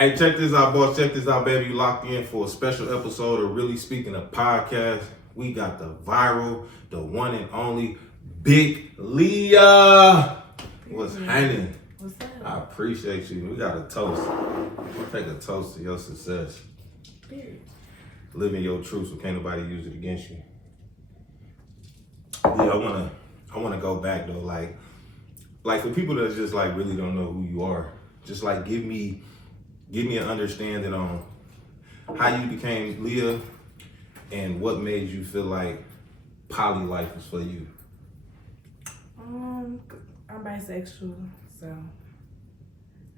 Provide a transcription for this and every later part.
Hey, check this out, boys. Check this out, baby. You locked in for a special episode of Really Speaking of Podcast. We got the viral, the one and only Big Leah. What's happening? What's up? I appreciate you. We got a toast. We'll take a toast to your success. Period. Living your truth so can't nobody use it against you. Yeah, I wanna go back though, like for people that just like really don't know who you are, just like give me an understanding on how you became Leah and what made you feel like poly life was for you. I'm bisexual, so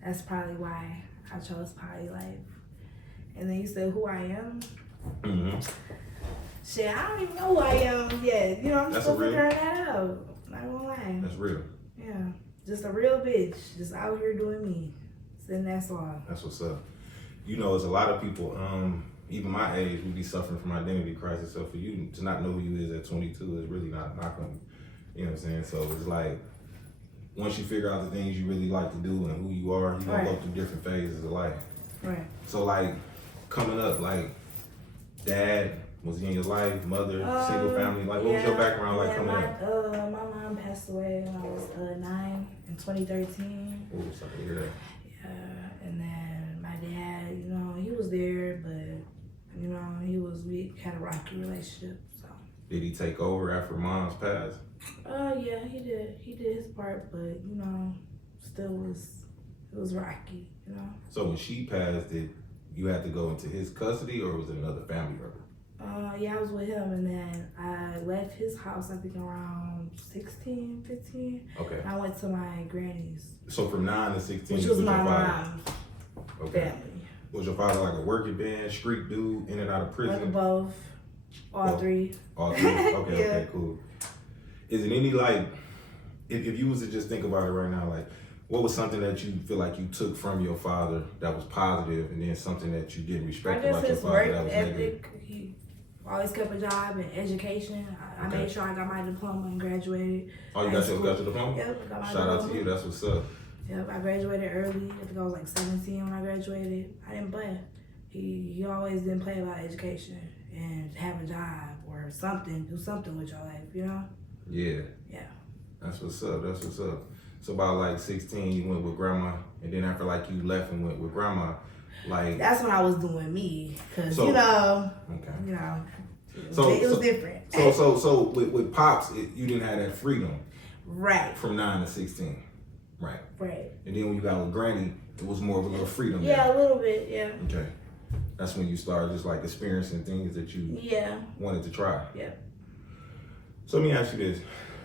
that's probably why I chose poly life. And then you said who I am. Mm-hmm. Shit, I don't even know who I am yet. You know, I'm That's still a real- figuring that out. Not gonna lie. That's real. Yeah, just a real bitch, just out here doing me. And that's all. That's what's up. You know, there's a lot of people, even my age, we be suffering from identity crisis. So for you to not know who you is at 22 is really not knocking. You know what I'm saying? So it's like, once you figure out the things you really like to do and who you are, you're gonna go through different phases of life. Right. So like, coming up, like, dad, was he in your life? Mother, single family? Like, what was your background like coming up? My mom passed away when I was 9 in 2013. Oh, sorry to hear that. And then my dad, you know, he was there, but you know, we had a rocky relationship. So. Did he take over after mom's passed? Yeah, he did. He did his part, but you know, it was rocky, you know. So when she passed, did you have to go into his custody, or was it another family member? Yeah, I was with him, and then I left his house, I think around 16, 15. Okay. And I went to my granny's. So from 9 to 16, Which was my your father? mom's family. Was your father like a working band, street dude, in and out of prison? Like both. All three. All three? Okay, Yeah. Okay, cool. Is it any like, if you was to just think about it right now, like, what was something that you feel like you took from your father that was positive, and then something that you didn't respect about your father that was negative? He always kept a job and education. I made sure I got my diploma and graduated. Oh, you got your diploma? Yep, I got my Shout diploma. out to you, that's what's up. Yep, I graduated early. I think I was like 17 when I graduated. I didn't play. He always didn't play about education and have a job or something, do something with your life, you know? Yeah. Yeah. That's what's up, that's what's up. So about like 16, you went with grandma, and then after like you left and went with grandma, like... That's when I was doing me, because, So- you know, Okay. you know, So- it was so- different. So with Pops, you didn't have that freedom Right. from 9 to 16. Right. Right. And then when you got with Granny, it was more of a little freedom. Yeah, there. a little bit, yeah. Okay. That's when you started just like experiencing things that you wanted to try. Yeah. So let me ask you this.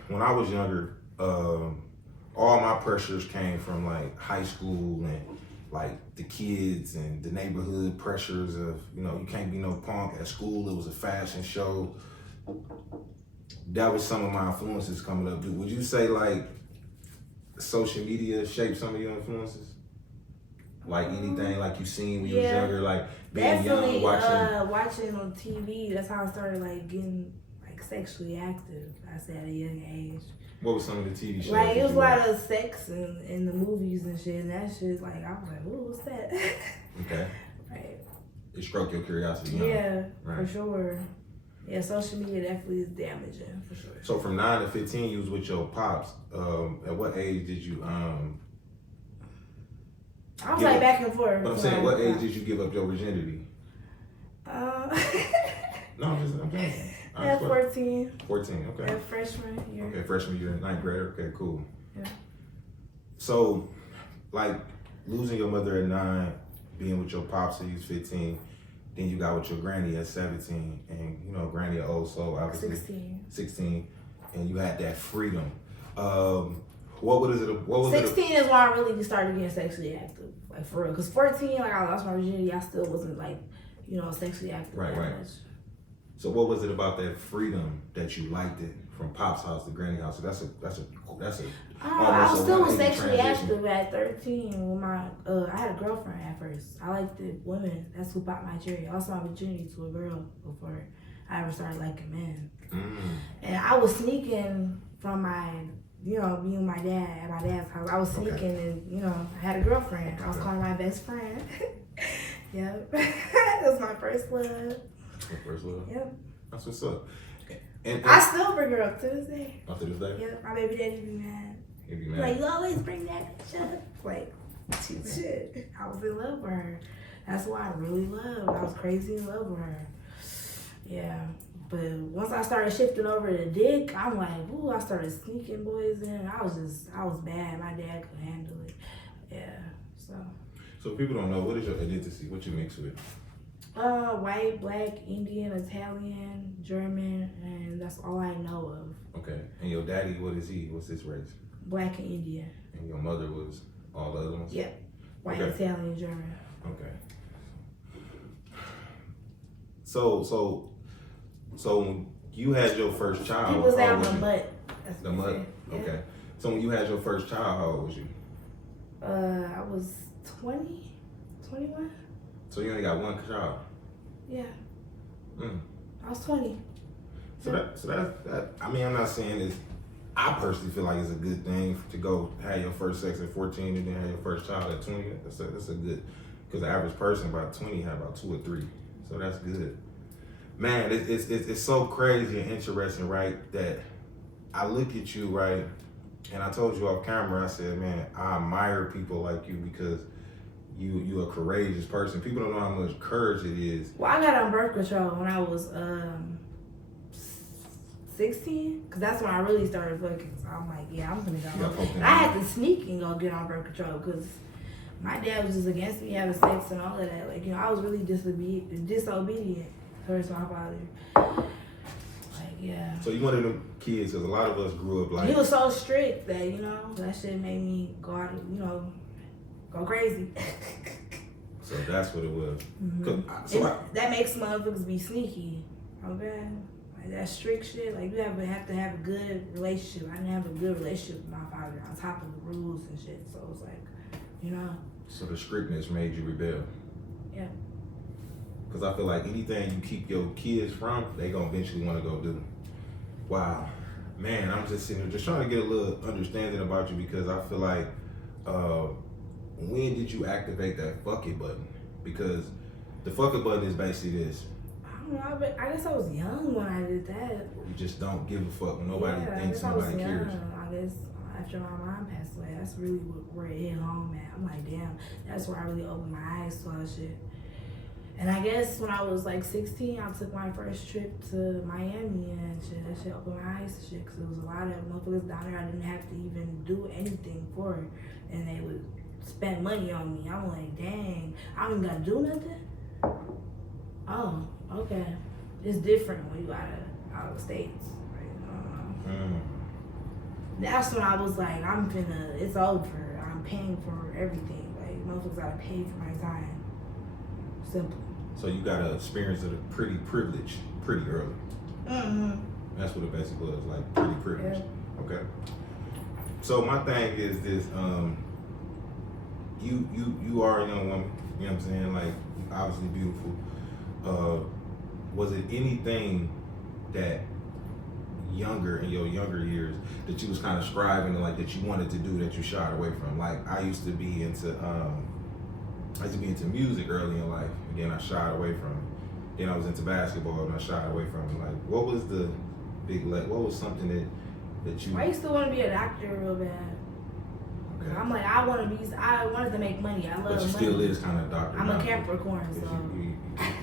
When I was younger, all my pressures came from like high school and like the kids and the neighborhood pressures of, you know, you can't be no punk. At school, it was a fashion show. That was some of my influences coming up. Would you say like social media shaped some of your influences? Like anything like you seen when you was younger, like being Definitely, young, watching on TV. That's how I started like getting like sexually active. I said at a young age. What was some of the TV shows? Like it was a lot of sex in the movies and shit, and that shit like I was like, ooh, what's that? Okay. Right. It stroked your curiosity. Yeah, right. for sure. Yeah, social media definitely is damaging for sure. So from 9 to 15, you was with your pops. At what age did you I was like back and forth. But I'm saying, what age did you give up your virginity? No, I'm just at 14. 14, okay. At freshman year. Okay, freshman year, 9th grader. Okay, cool. Yeah. So, like, losing your mother at 9, being with your pops when you was 15, then you got with your granny at 17, and, you know, granny an old soul, obviously. 16, and you had that freedom. What was it? 16 is when I really started getting sexually active, like for real. Cause 14, like I lost my virginity, I still wasn't like, you know, sexually active that much. So what was it about that freedom that you liked it from Pop's house to Granny house? So that's a. I was still sexually transition. active at 13 with my. I had a girlfriend at first. I liked the women. That's who popped my cherry. I lost my virginity to a girl before I ever started liking men. And I was sneaking from my. You know, me and my dad at my dad's house. I was sneaking and, you know, I had a girlfriend. I was calling my best friend. Yep. That was my first love. Your first love? Yep. That's what's up. And I still bring her up to this day. up to this day? Yep. My baby daddy be mad. He'd be mad. Like, you always bring that shit up. Like, shit. I was in love with her. That's why I really loved. I was crazy in love with her. Yeah. But once I started shifting over to dick, I'm like, ooh, I started sneaking boys in. I was bad. My dad could handle it. Yeah. So people don't know, what is your identity? What you mix with? White, black, Indian, Italian, German, and that's all I know of. Okay. And your daddy, what is he? What's his race? Black and Indian. And your mother was all the other ones? Yep. White, Okay. Italian, German. Okay. So when you had your first child, People say how I'm old a was you? mutt. That's The what they mutt? say. Yeah. Okay. So when you had your first child, how old was you? I was 20, 21. So you only got one child? Yeah. Mm. I was 20. So that I mean, I'm not saying this. I personally feel like it's a good thing to go have your first sex at 14 and then have your first child at 20. That's a good, because the average person about 20 have about 2 or 3. So that's good. Man, it's so crazy and interesting, right? That I look at you, right? And I told you off camera, I said, man, I admire people like you because you a courageous person. People don't know how much courage it is. Well, I got on birth control when I was 16, because that's when I really started fucking. So I'm like, yeah, I'm gonna go. And I had to sneak and go get on birth control because my dad was just against me having sex and all of that. Like, you know, I was really disobedient towards my father. Like, yeah. So you one of them kids, because a lot of us grew up like... He was so strict that, you know, that shit made me go out, you know, go crazy. So that's what it was. Mm-hmm. That makes motherfuckers be sneaky. Okay? Like that strict shit, like you have to have a good relationship. I didn't have a good relationship with my father on top of the rules and shit. So it was like, you know. So the strictness made you rebel. Yeah. Because I feel like anything you keep your kids from, they gonna eventually want to go do. Wow. Man, I'm just sitting here just trying to get a little understanding about you because I feel like, when did you activate that fuck it button? Because the fuck it button is basically this. I don't know, but I guess I was young when I did that. You just don't give a fuck when nobody thinks, nobody cares. I guess after my mom passed away, that's really where it hit home at. I'm like, damn, that's where I really opened my eyes to all shit. And I guess when I was like 16, I took my first trip to Miami and shit. That shit opened my eyes to shit because there was a lot of motherfuckers down there I didn't have to even do anything for. And they would spend money on me. I'm like, dang, I don't even gotta do nothing? Oh, okay. It's different when you out of the States. Right? That's when I was like, it's over. I'm paying for everything. Like, motherfuckers gotta pay for my time. Simple. So you got an experience of pretty privilege pretty early. Mm-hmm. That's what it basically was, like pretty privilege. Yeah. Okay. So my thing is this, you are a young woman, you know what I'm saying? Like, obviously beautiful. Was it anything that in your younger years that you was kind of striving to, like, that you wanted to do that you shied away from? Like, I used to be into music early in life, and then I shied away from it. Then I was into basketball, and I shied away from it. Like, what was the big, what was something that you... I used to want to be a doctor real bad. Okay. I'm like, I wanted to make money. I love money. But you still is kind of a doctor. I'm a Capricorn, so...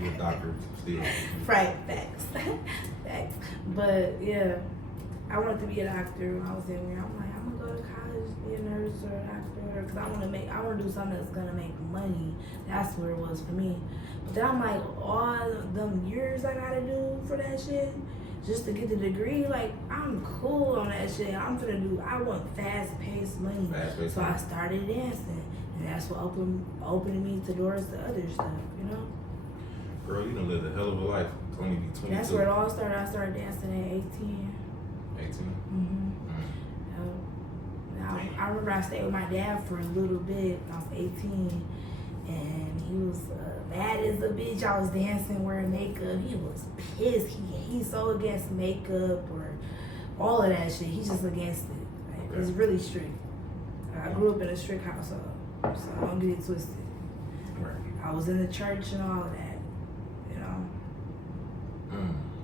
You're a doctor still. Right, facts. Facts. But, yeah, I wanted to be a doctor when I was in there. I'm like, I'm going to go to college, be a nurse or a doctor, because I want to do something that's going to make money. That's what it was for me. But then I'm like, all them years I got to do for that shit, just to get the degree, like, I'm cool on that shit. I want fast-paced money. So I started dancing. And that's what opened me to doors to other stuff, you know? Girl, you done lived a hell of a life. It's only be 22. That's where it all started. I started dancing at 18. 18? Mm-hmm. I remember I stayed with my dad for a little bit. I was 18. And he was bad as a bitch. I was dancing, wearing makeup. He was pissed. He's so against makeup or all of that shit. He's just against it. Like, it's really strict. I grew up in a strict household, so don't get it twisted. Right. I was in the church and all of that, you know.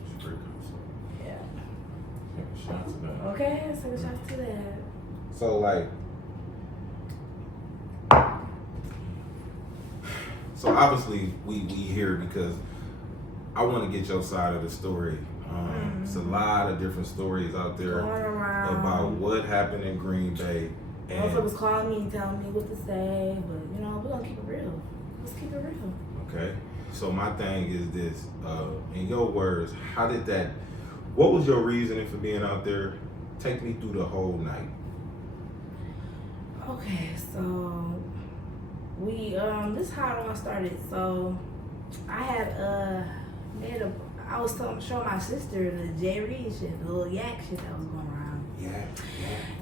It's pretty cool. Yeah. Shout to that. Okay, let's take a shot to that. So like, so obviously we here because I want to get your side of the story. It's a lot of different stories out there about what happened in Green Bay. Also was calling me and telling me what to say, but you know, we're gonna keep it real. Let's keep it real. Okay. So my thing is this, in your words, what was your reasoning for being out there? Take me through the whole night. Okay, so we this is how it all started. So I had I was showing my sister the J Reed shit, the little yak shit that was going around. Yeah.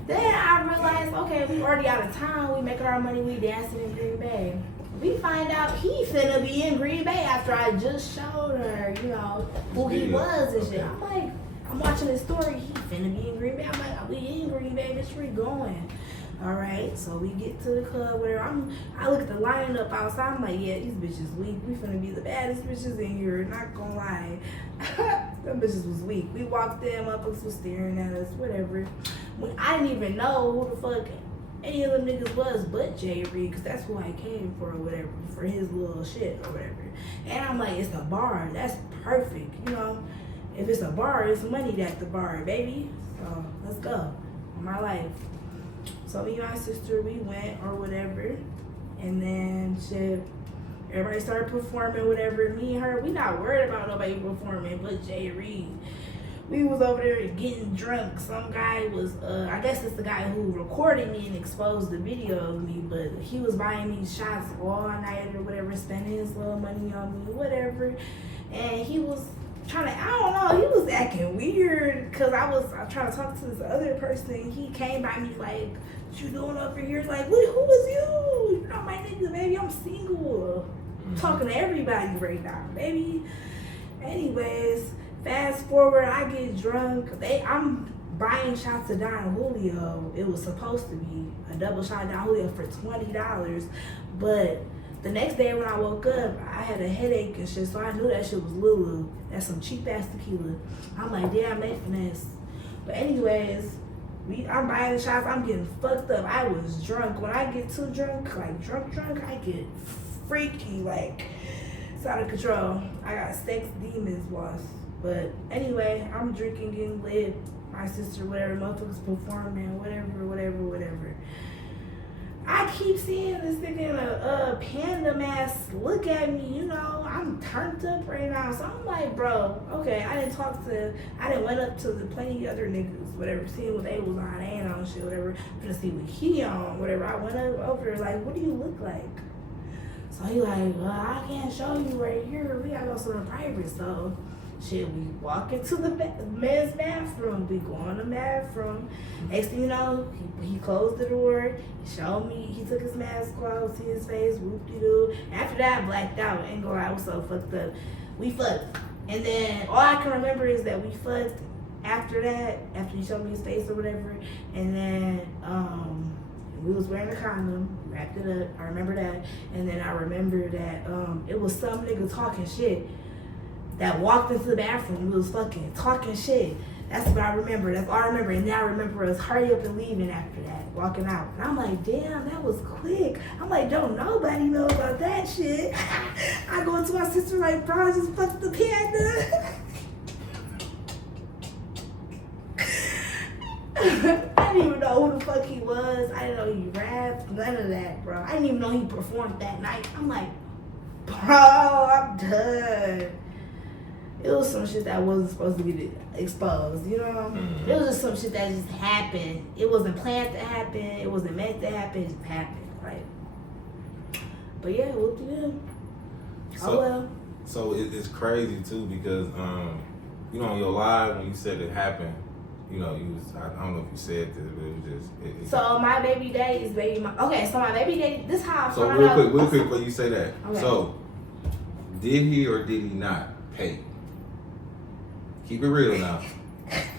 Then I realized, okay, we already out of town, we making our money, we dancing in Green Bay. We find out he finna be in Green Bay after I just showed her, you know, who he was and shit. I'm like, I'm watching his story, he finna be in Green Bay. I'm like, we in Green Bay, bitch, where we going? All right, so we get to the club where I look at the lineup outside. I'm like, yeah, these bitches weak. We finna be the baddest bitches in here. Not gonna lie, them bitches was weak. We walked in, motherfuckers was staring at us, whatever. When I didn't even know who the fuck any of them niggas was, but Jay Reed, cause that's who I came for, or whatever, for his little shit or whatever. And I'm like, it's a bar. That's perfect, you know. If it's a bar, it's money at the bar, baby. So let's go. My life. So me and my sister, we went or whatever, and then shit, everybody started performing, whatever. Me and her, we not worried about nobody performing but Jay Reed. We was over there getting drunk. Some guy was, I guess it's the guy who recorded me and exposed the video of me, but he was buying me shots all night or whatever, spending his little money on me, whatever. And he was trying to, I don't know, he was acting weird because I was trying to talk to this other person. He came by me like, what you doing over here? Like, who was you? You're not my nigga, baby. I'm single. I'm talking to everybody right now, baby. Anyways, fast forward, I get drunk. I'm buying shots of Don Julio. It was supposed to be a double shot of Don Julio for $20, but the next day when I woke up, I had a headache and shit, so I knew that shit was Lulu. That's some cheap ass tequila. I'm like, damn, they finesse. But anyways, I'm buying the shots, I'm getting fucked up. I was drunk. When I get too drunk, like drunk, I get freaky, like it's out of control. I got sex demons, boss. But anyway, I'm drinking, getting lit. My sister, whatever, motherfuckers performing, whatever. I keep seeing this nigga in a panda mask look at me, you know, I'm turned up right now. So I'm like, bro, okay, I didn't went up to the plenty other niggas, whatever, seeing what they was on, they ain't on shit, whatever, finna see what he on, whatever. I went over there like, what do you look like? So he like, well, I can't show you right here. We gotta go somewhere private. So shit, we walk into the men's bathroom. We go in the bathroom. Next thing you know, he closed the door. He showed me. He took his mask off, see his face. Whoop-de-doo. After that, I blacked out. Ain't gonna lie, I was so fucked up. We fucked, and then all I can remember is that we fucked. After that, after he showed me his face or whatever, and then we was wearing a condom. Wrapped it up. I remember that, and then I remember that it was some nigga talking shit that walked into the bathroom. We was fucking talking shit. That's what I remember. That's all I remember. And now I remember us hurry up and leaving after that, walking out. And I'm like, damn, that was quick. I'm like, don't nobody know about that shit. I go into my sister like, bro, I just fucked the panda. I didn't even know who the fuck he was. I didn't know he rapped. None of that, bro. I didn't even know he performed that night. I'm like, bro, I'm done. It was some shit that wasn't supposed to be exposed, you know? Mm-hmm. It was just some shit that just happened. It wasn't planned to happen. It wasn't meant to happen. It just happened, like. But yeah, whoop-de-doo. Oh well. So it's crazy too because, you know, on your live when you said it happened, you know, you was, I don't know if you said this, but it was just. So my baby daddy is okay, so my baby daddy, this how I found out. So real quick before you say that. Okay. So, did he or did he not pay? Keep it real now.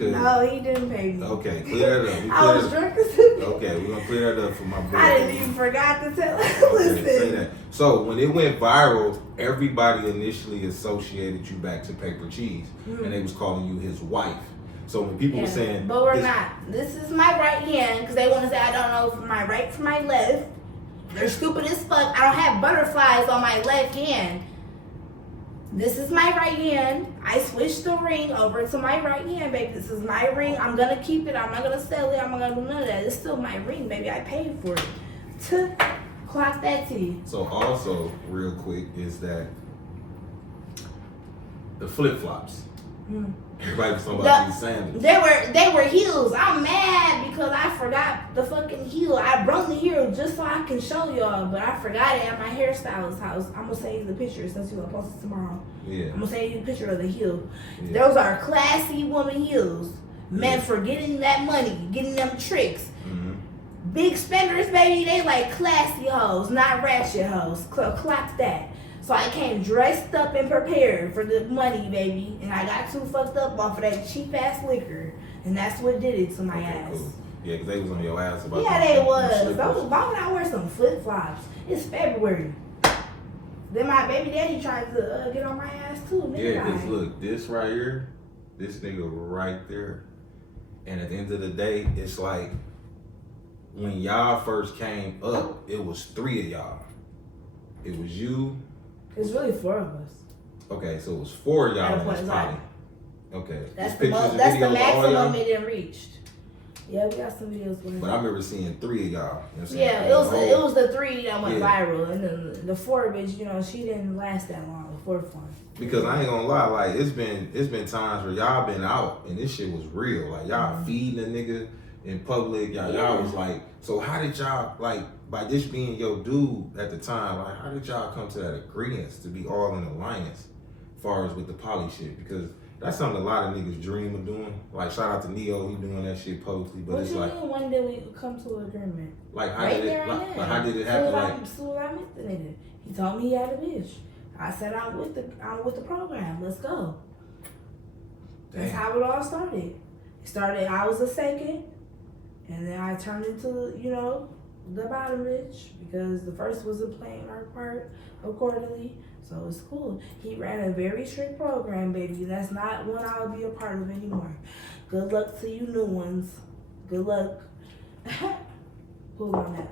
No, he didn't pay me. Okay, clear that up. I was drunk as hell. Okay, we're gonna clear that up for my brother. I didn't even forgot to tell. Listen. Say that. So when it went viral, everybody initially associated you back to Paper Cheese, and they was calling you his wife. So when people were saying, but we're not. This is my right hand because they want to say I don't know from my right from my left. They're stupid as fuck. I don't have butterflies on my left hand. This is my right hand. I switched the ring over to my right hand, baby. This is my ring. I'm gonna keep it. I'm not gonna sell it. I'm not gonna do none of that. It's still my ring, baby. I paid for it. Clock that T. So also, real quick, is that the flip flops. Everybody was talking about these sandals. They were heels. I'm mad because I forgot the fucking heel. I brought the heel just so I can show y'all, but I forgot it at my hairstylist's house. I'm gonna send you the picture since you're gonna post it tomorrow. Yeah. I'm gonna send you the picture of the heel. Yeah. Those are classy woman heels, meant for getting that money, getting them tricks. Big spenders, baby, they like classy hoes, not ratchet hoes. Clock that. So I came dressed up and prepared for the money, baby. And I got too fucked up off of that cheap ass liquor. And that's what did it to my ass. Cool. Yeah, because they was on your ass about they was. Why would I wear some flip flops? It's February. Then my baby daddy tried to get on my ass too. Yeah, because look, this right here, this nigga right there. And at the end of the day, it's like, when y'all first came up, it was 3 of y'all. It was you. It's really 4 of us. Okay, so it was 4 of y'all in this potty. Okay. That's the maximum it didn't reached. Yeah, we got some videos going. But I remember seeing 3 of y'all. You know it was the 3 that went viral, and then the 4 bitch, she didn't last that long. The 4th one. Because I ain't gonna lie, like it's been times where y'all been out and this shit was real. Like y'all feeding a nigga in public, y'all was like, so how did y'all, like, by this being your dude at the time, like, how did y'all come to that agreement to be all in alliance as far as with the poly shit? Because that's something a lot of niggas dream of doing. Like, shout out to Neo, he doing that shit publicly, but it's like, when did we come to an agreement? Like, how did it happen? So I met the nigga. He told me he had a bitch. I said, I'm with the program. Let's go. Damn. That's how it all started. I was a second. And then I turned into, the bottom bitch because the first wasn't playing our part accordingly. So it's cool. He ran a very strict program, baby. That's not one I'll be a part of anymore. Good luck to you new ones. Good luck. Pull on that.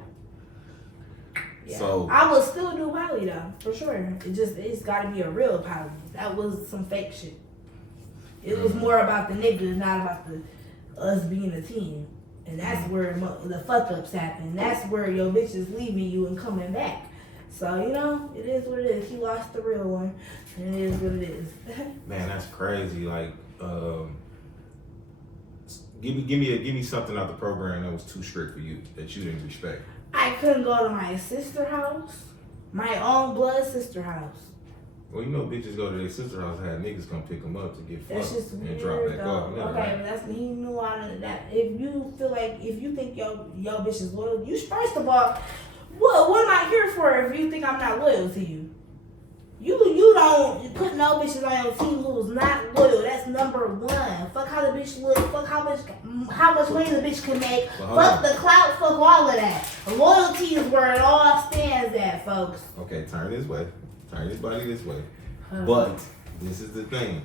Yeah. So I will still do poly though, for sure. It's gotta be a real poly. That was some fake shit. It was more about the niggas, not about us being a team. And that's where the fuck ups happen. That's where your bitch is leaving you and coming back. So, it is what it is. He lost the real one. And it is what it is. Man, that's crazy. Like, give me something out the program that was too strict for you, that you didn't respect. I couldn't go to my sister house. My own blood sister house. Well, bitches go to their sister house and have niggas come pick them up to get fucked and drop back off. Okay, but that's he knew all of that. If you think your bitch is loyal, you first of all, what am I here for if you think I'm not loyal to you? You don't put no bitches on your team who's not loyal. That's number one. Fuck how the bitch look. Fuck how much money the bitch can make. Fuck the clout. Fuck all of that. Loyalty is where it all stands at, folks. Okay, turn this way. Turn his body this way. But this is the thing.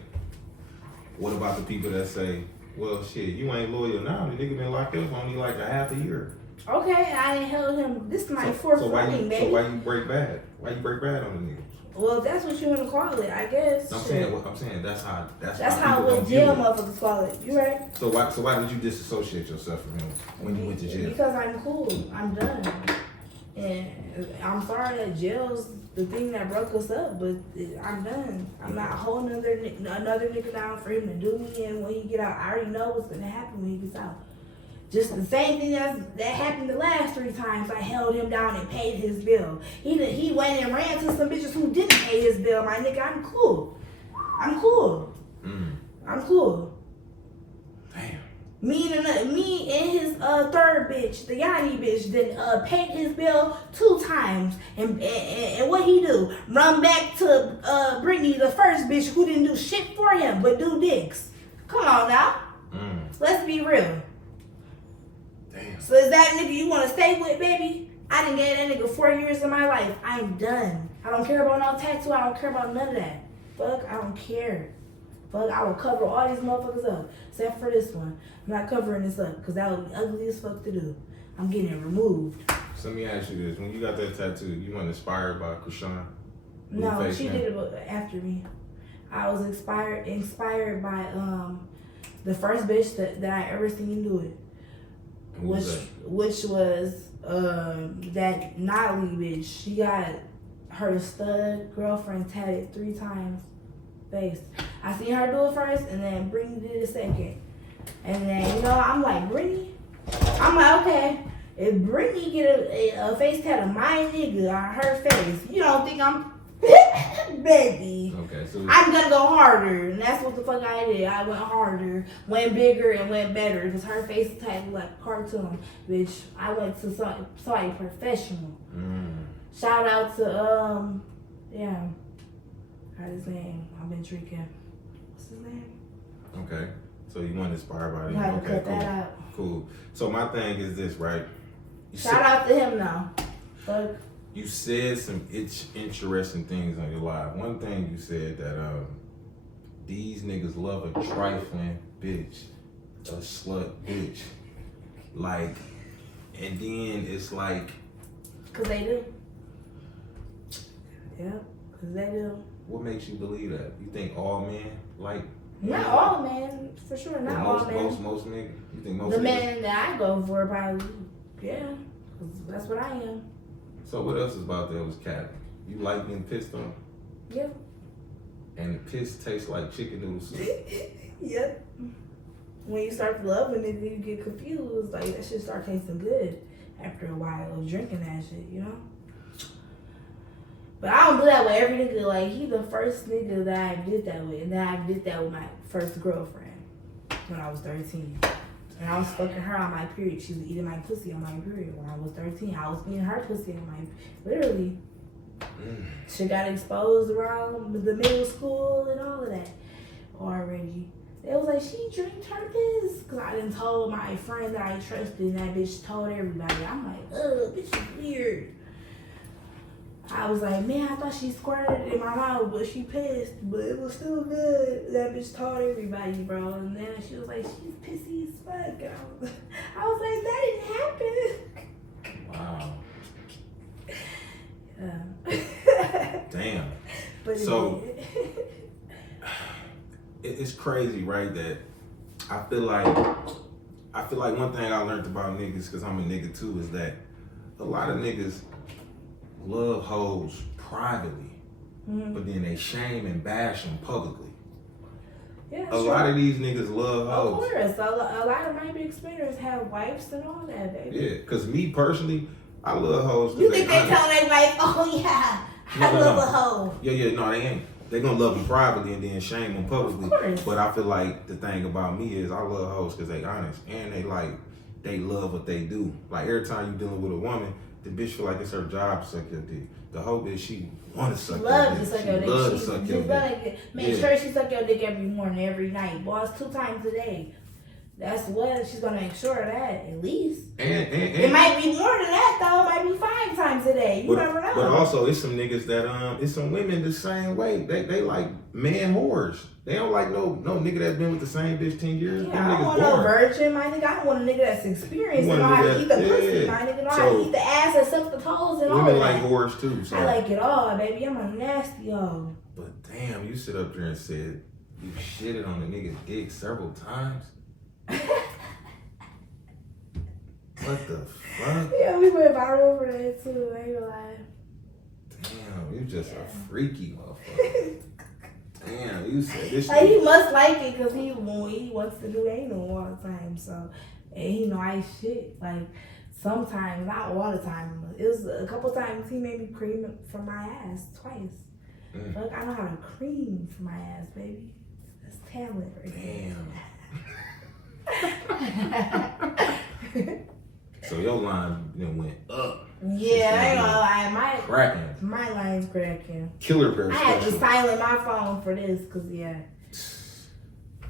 What about the people that say, well, shit, you ain't loyal now. The nigga been locked up only like a half a year. Okay, I didn't held him. This is my fourth warning, baby. So why you break bad? Why you break bad on the nigga? Well, if that's what you want to call it, I guess. I'm saying that's how jail motherfuckers call it. You right? So why did you disassociate yourself from him when you went to jail? Because I'm cool. I'm done. And I'm sorry that jail's the thing that broke us up, but I'm done. I'm not holding another nigga down for him to do me, and when he get out, I already know what's gonna happen when he gets out. Just the same thing that happened the last 3 times. I held him down and paid his bill. He went and ran to some bitches who didn't pay his bill. My nigga, I'm cool. I'm cool. Damn. Me and his third bitch, the Yanni bitch, then paid his bill 2 times. And what he do? Run back to Brittany, the first bitch who didn't do shit for him but do dicks. Come on now. Let's be real. Damn. So is that nigga you want to stay with, baby? I done gave that nigga 4 years of my life. I'm done. I don't care about no tattoo. I don't care about none of that. Fuck, I don't care. Fuck, I will cover all these motherfuckers up. Except for this one. I'm not covering this up because that would be ugly as fuck to do. I'm getting it removed. So let me ask you this. When you got that tattoo, you weren't inspired by Krishan? No, she did it after me. I was inspired by the first bitch that I ever seen do it. Which was that Nolly bitch. She got her stud girlfriend tatted 3 times face. I seen her do it first, and then Brittany did it second. And then I'm like, Brittany? I'm like, okay, if Brittany get a face tat of my nigga on her face, you don't think I'm baby? Okay, so I'm gonna go harder, and that's what the fuck I did. I went harder, went bigger, and went better. Cause her face tat like a cartoon, bitch. I went to somebody professional. Shout out to yeah, his name. I've been drinking. What's his name? Okay, so you weren't inspired by him. Okay, cut cool. that out. Cool. So my thing is this, right? Shout out to him now. Fuck. You said some interesting things on your live. One thing you said that these niggas love a trifling bitch, a slut bitch. Like, and then it's like... Cause they do. Yeah, cause they do. What makes you believe that? You think all men like... Not all men, for sure. Not all men. Most niggas? You think most the niggas? men that I go for probably, yeah. Cause that's what I am. So what else is about there was cat? You like getting pissed on? Yeah. And the piss tastes like chicken noodle soup? Yep. When you start to love a nigga, you get confused. Like, that shit start tasting good after a while of drinking that shit, But I don't do that with every nigga. Like, he the first nigga that I did that with. And then I did that with my first girlfriend when I was 13. And I was fucking her on my period. She was eating my pussy on my period when I was 13. I was eating her pussy on my... Literally. She got exposed around the middle school and all of that already. It was like, she drank her piss. Because I done told my friend that I trusted, and that bitch told everybody. I'm like, ugh, bitch is weird. I was like, man, I thought she squirted in my mouth, but she pissed. But it was still good. That bitch told everybody, bro. And then she was like, she's pissy as fuck. And I was like, that didn't happen. Wow. Yeah. Damn. But so, it's crazy, right, that I feel like one thing I learned about niggas, because I'm a nigga too, is that a lot of niggas love hoes privately, but then they shame and bash them publicly. Yeah, a lot of these niggas love hoes. Of course, a lot of my big spinners have wives and all that, baby. Yeah, because me personally, I love hoes. You think they tell their wife, oh yeah, I love a hoe? Yeah, no, they ain't. They gonna love them privately and then shame them publicly. Of course. But I feel like the thing about me is I love hoes because they honest and they love what they do. Like every time you dealing with a woman, the bitch feel like it's her job to suck your dick. The whole bitch, she wanna suck your dick. She loves to suck your dick. Make sure she suck your dick every morning, every night. Boss, 2 times a day. That's what she's gonna make sure of that, at least. And it might be more than that though. It might be 5 times a day. You never know. But also, it's some niggas that it's some women the same way. They like man whores. They don't like no nigga that's been with the same bitch 10 years. Yeah, I don't want no virgin, my nigga. I want a nigga that's experienced and know how to eat the pussy, my nigga. Know how to eat the ass and suck the toes and all that. Women like whores too. So. I like it all, baby. I'm a nasty hoe. But damn, you sit up there and said you shitted on the nigga's dick several times. What the fuck? Yeah, we went viral over that too. I ain't gonna lie. Damn, you just a freaky motherfucker. Damn, you said this. Like, he must like it because he wants to do anal all the time. So, and he know I shit. Like, sometimes, not all the time. It was a couple times he made me cream for my ass twice. Look, I know how to cream for my ass, baby. That's talent right there. So your line went up. Yeah, I ain't gonna lie. Cracking. My line's cracking. Killer pair. I had to silence my phone for this, cause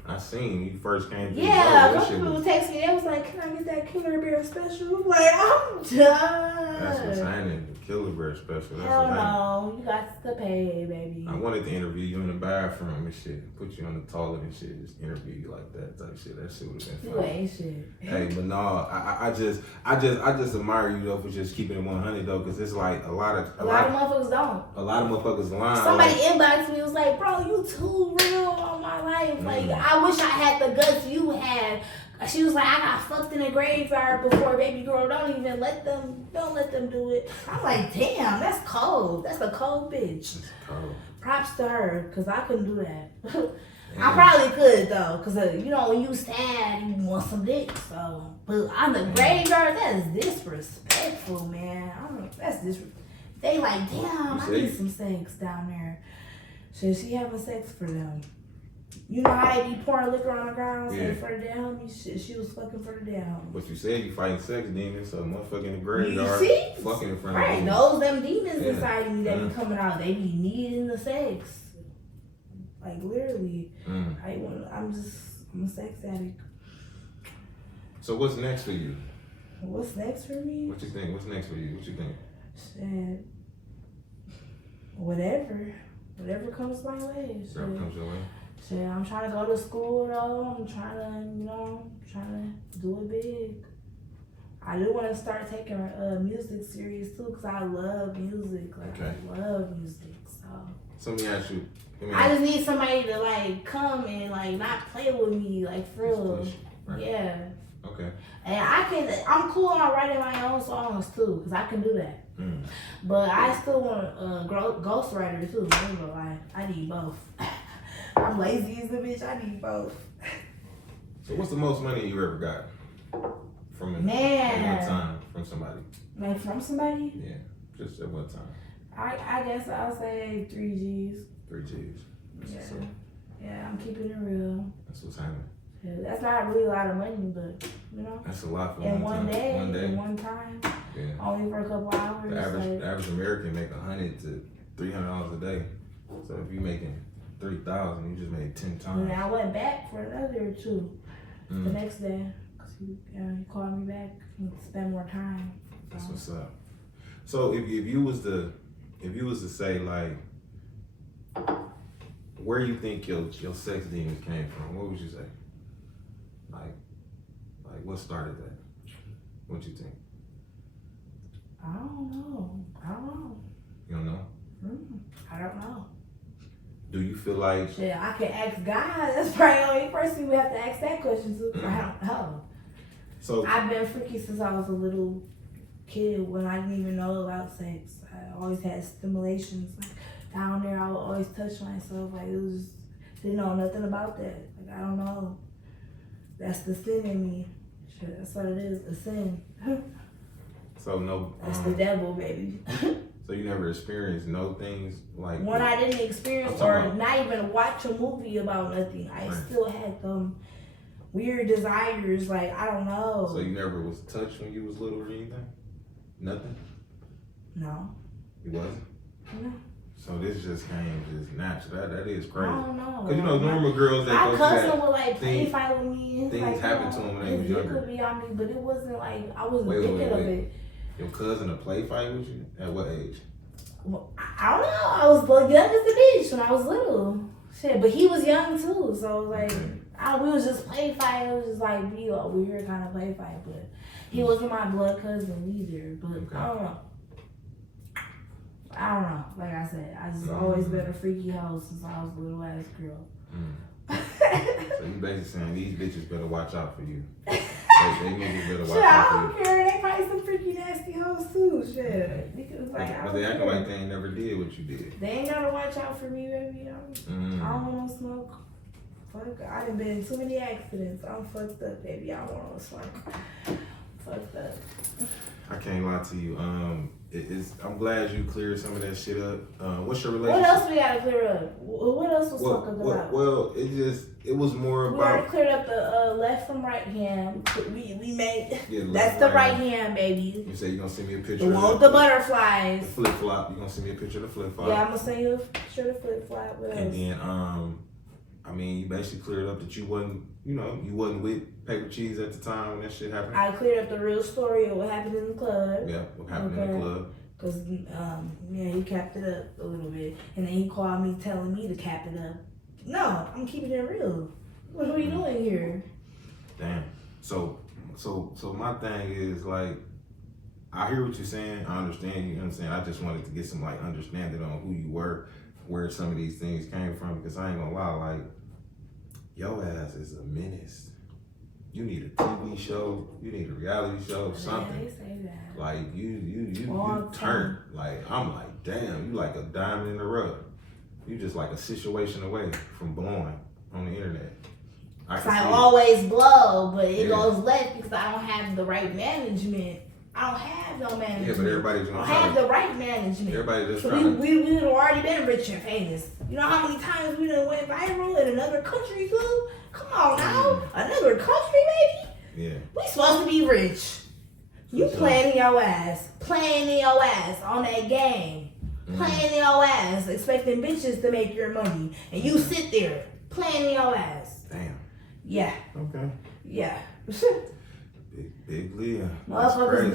I seen you first came to Yeah, the a couple people text me. They was like, "Can I get that Killer Bear special?" I'm like, I'm done. That's what's happening. The Killer Bear special. That's Hell what's happening. no, you got to pay, baby. I wanted to interview you in the bathroom and shit. Put you on the toilet and shit. Just interview you like that type shit. That shit would have been You fun. ain't shit. Hey, but no, I just admire you though for just keeping it 100 though, because it's like a lot of motherfuckers don't. A lot of motherfuckers lying. Somebody like, inboxed me, was like, "Bro, you too real on my life. Like, I wish I had the guts you had." She was like, "I got fucked in a graveyard before, baby girl. Don't let them do it." I'm like, damn, that's cold. That's a cold bitch. It's cold. Props to her, cause I couldn't do that. I probably could though, cause when you sad, you want some dick. So, but on the graveyard, that is disrespectful, man. That's disrespectful. They like, damn, I need some sex down there. So she having sex for them. You know how they be pouring liquor on the ground, saying for the dead homie? She was fucking for the dead homie. But you said you fighting sex demons, so motherfucking in the graveyard. You see? Fucking in front right, of them demons inside of me that be coming out, they be needing the sex. Like literally. I'm a sex addict. So what's next for you? What's next for me? What you think? What's next for you? What you think? Shit. Whatever comes my way. Whatever comes your way. Shit, I'm trying to go to school though. I'm trying to do it big. I do want to start taking music serious too, cause I love music. I love music. So let me ask you. I just need somebody to like come and like not play with me, like for real. Right. Yeah. Okay. And I'm cool on writing my own songs too, cause I can do that. But I still want a ghostwriter too. I need both. I'm lazy as a bitch. I need both. So what's the most money you ever got from one time from somebody? Like from somebody? Yeah, just at one time. I guess I'll say 3 G's. 3 G's. Yeah, I'm keeping it real. That's what's happening. Yeah, that's not really a lot of money, but that's a lot for in one day. One day. In one time. Yeah. Only for a couple hours. The average American make $100 to $300 a day. So if you making 3,000, you just made 10 times. And I went back for another 2 the next day, cause he called me back and spend more time. That's what's up. So if you was to say like, where you think your sex demons came from, what would you say? Like what started that? What you think? I don't know. You don't know? I don't know. Do you feel like... Shit, I can ask God. That's probably the only person we have to ask that question to. I don't know. So I've been freaky since I was a little kid when I didn't even know about sex. I always had stimulations. Like, down there, I would always touch myself. Like, it was... Didn't know nothing about that. Like, I don't know. That's the sin in me. Shit, that's what it is. A sin. So no... That's the devil, baby. So you never experienced no things like... When I didn't experience or not even watch a movie about nothing, I still had them weird desires, like, I don't know. So you never was touched when you was little or anything? Nothing? No. You wasn't? No. So this just came just natural. That is crazy. I don't know. Because normal girls, they my go cousin through that. would like play fight with me. Things like, happened to him when they was younger. Would be on me, but it wasn't like I wasn't thinking of it. Your cousin a play fight with you? At what age? Well, I don't know. I was young as a bitch when I was little. Shit, but he was young too. So like, we was just play fight. It was just like be a weird kind of play fight. But he wasn't my blood cousin either. But I don't know. Like I said, I just always been a freaky hoe since I was a little ass girl. So you basically saying these bitches better watch out for you. They niggas better watch out for you. I don't care. They probably some freaky nasty hoes too. Shit. Because but they acting like they ain't never did what you did. They ain't gotta watch out for me, baby. I don't want no smoke. Fuck, I done been in too many accidents. I'm fucked up, baby. I don't want no smoke. Fucked up. I can't lie to you. I'm glad you cleared some of that shit up. What's your relationship? What else we gotta clear up? What else was talking about? Well, it was more about. We already cleared up the left from right hand. We made. Yeah, that's the right hand, baby. You say you gonna send me a picture. The one with the butterflies. The flip flop. You gonna send me a picture of the flip flop? Yeah, I'm gonna send you a picture of the flip flop. And then I mean, you basically cleared up that you wasn't with Paper Cheese at the time when that shit happened. I cleared up the real story of what happened in the club. Yeah, what happened in the club. Cause he capped it up a little bit, and then he called me telling me to cap it up. No, I'm keeping it real. What are we doing here? Damn. So my thing is like, I hear what you're saying. I understand you. You know what I'm saying? I just wanted to get some like understanding on who you were, where some of these things came from, because I ain't gonna lie, like, your ass is a menace. You need a TV show, you need a reality show, something. Yeah, they say that. Like you turn. Like, I'm like, damn, you like a diamond in the rough. You just like a situation away from blowing on the internet. I always blow, but it goes left because I don't have the right management. I don't have no management. Yeah, but everybody's gonna I don't have the right management. Everybody just we would have already been rich and famous. You know how many times we done went viral in another country too? Come on now. Another country, baby? Yeah. We supposed to be rich. You playing your ass on that game. Playing your ass, expecting bitches to make your money. And you sit there playing your ass. Damn. Yeah. Okay. Yeah. Big Leah. Motherfuckers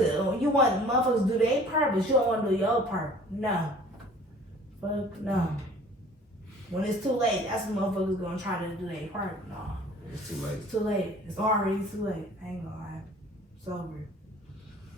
do their part, but you don't want to do your part. No. Fuck no. When it's too late, that's when motherfuckers gonna try to do their part. No. It's too late. It's too late. It's already too late. I ain't gonna lie. It's over.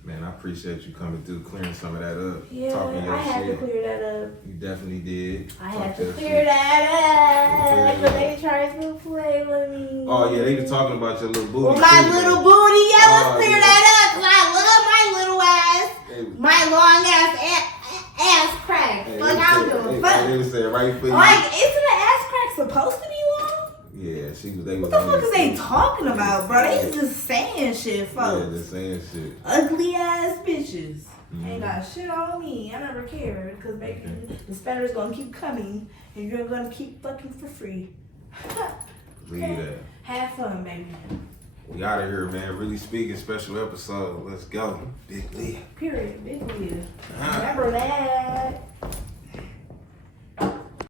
Man, I appreciate you coming through, clearing some of that up. Yeah, talking your I had shit. to clear that up. You definitely did. I had to clear that up. But they tried to play with me. Oh yeah, they been talking about your little booty. Well, my little booty, yeah, let's clear that up. Cause I love my little ass. My long ass crack. Fuck, I don't give a fuck. They was saying right for you. Like, isn't an ass crack supposed to be long? Yeah, what the fuck is they talking about, bro? They just saying shit, folks. Yeah, just saying shit. Ugly ass bitches. Ain't got shit on me. I never cared because maybe the spenders gonna keep coming and you're gonna keep fucking for free. Leave that. Have fun, baby. We out of here, man. Really Speaking special episode. Let's go. Big Leah. Period. Big Leah.